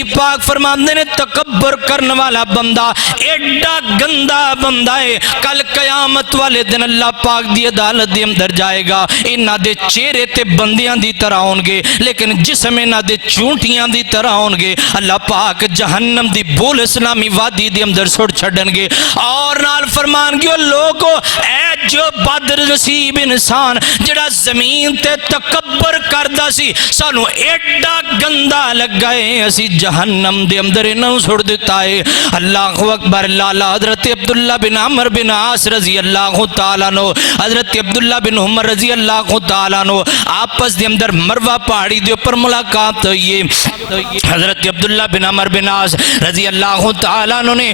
نبی پاک فرماندے نے تکبر کرنے والا بندہ ایڈا گندا بندہ ہے، کل قیامت والے دن اللہ پاک دی عدالت دے اندر جائے گا، انہاں دے چہرے تے بندیاں دی طرح ہون گے لیکن جسم انہاں دے چونٹیاں دی طرح ہون گے۔ اللہ پاک جہنم دی بولس نامی وادی دے اندر سٹ چھڑن گے اور نال فرمان گے لوگو اے جو بد نصیب انسان جڑا زمین تے تکبر کردا سی سانو ایڈا گندا لگ گئے اسی جہنم دے اندر انہوں سٹ دیتا ہے۔ اللہ اکبر۔ لالا حضرت عبداللہ بن عمر بن عاص رضی اللہ تعالیٰ نو حضرت عبداللہ بن عمر رضی اللہ تعالیٰ نو آپس دے اندر مروہ پہاڑی دے اوپر ملاقات ہوئی۔ حضرت عبداللہ بن عمر بن عاص رضی اللہ تعالیٰ نو نے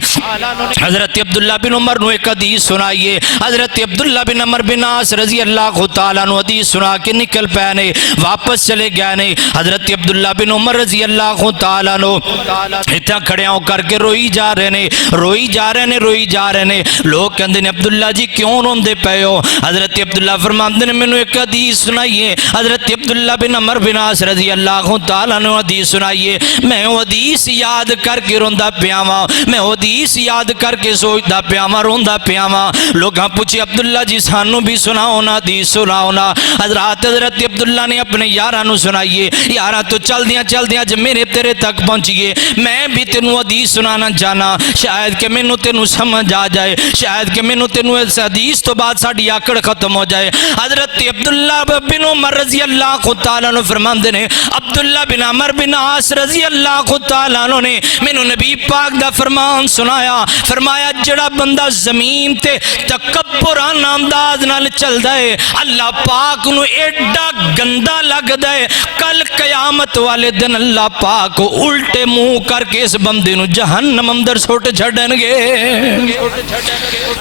حضرت عبداللہ بن عمر نو ایک حدیث سنائیے۔ حضرت عبداللہ بن عمر بن عاص رضی اللہ تعالیٰ نو حدیث سنا کے نکل پہنے واپس چلے گئے نے۔ حضرت عبداللہ بن عمر رضی اللہ تعالیٰ نو اتنا کھڑے ہو کر کے روئی جا رہے نے روئی جا رہے نے روئی جا رہے نے۔ لوگ کہندے نے عبداللہ جی کیوں روندے پئے ہو؟ حضرت عبداللہ فرماندے نے مینوں ایک حدیث سنائیے۔ حضرت عبداللہ بن عمر بن عاص رضی اللہ تعالیٰ نے حدیث سنائیے۔ میں حدیث یاد کر کے روندا پیا واں، میں حدیث یاد کر کے سوچدا پیا واں، روندا پیا واں۔ لوگاں پوچھے عبداللہ جی سانوں بھی سناؤ نا حدیث سناؤ نا۔ حضرت عبداللہ نے اپنے یاراں نوں سنائیے۔ یاراں تو چل دیاں جب میرے تیرے تک پہنچیے میں بھی تینوں حدیث سنانا جانا، شاید کہ مینوں تینوں سمجھ آ جائے، شاید کہ مینوں تینوں اس حدیث تو بعد ساڈی آکڑ ختم ہو جائے۔ حضرت عبداللہ بن عمر رضی اللہ تعالیٰ عنہ فرماندے نے عبداللہ بن عمر بن عاص رضی اللہ تعالیٰ عنہ نے مینوں نبی پاک دا فرمان سنایا، فرمایا جڑا بندہ زمین تے تکبرانہ انداز نال چلدا ہے اللہ پاک نو ایڈا گندا لگدا ہے، کل قیامت والے دن اللہ پاک الٹے منہ کر کے اس بندے نو جہنم اندر سٹ چھڈن گے۔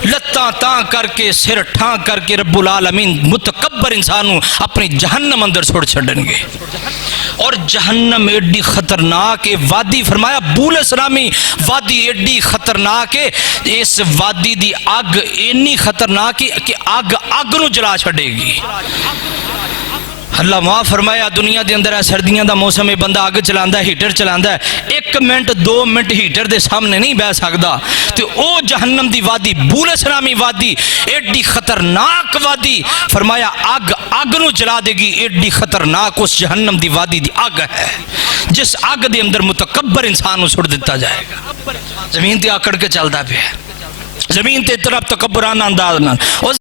لتاں تاں کر کے سر ٹھاں کر کے رب العالمین متکبر انسانوں اپنی جہنم اندر سٹ چھڈن گے۔ اور جہنم ایڈی خطرناک وادی، فرمایا بول اسلامی وادی ایڈی خطرناک ہے، اس وادی دی آگ اینی خطرناک ہے کہ آگ نو جلا چھڑے گی۔ اللہ وہاں فرمایا دنیا دے اندر ہے سردیاں دا موسم ہے، بندہ آگ چلاندہ ہے، ہیٹر چلاندہ ہے، 1 منٹ 2 منٹ ہیٹر دے سامنے نہیں بہ سکدا۔ تو او جہنم دی وادی بول اسلامی وادی ایڈی خطرناک وادی، فرمایا آگ نو جلا دے گی، ایڈی خطرناک اس جہنم دی وادی دی آگ ہے جس آگ دے اندر متکبر انسان نو سٹ دیتا جائے گا۔ زمین تے آکڑ کے چلدا پیا، زمین تے طرف تکبرانہ انداز نال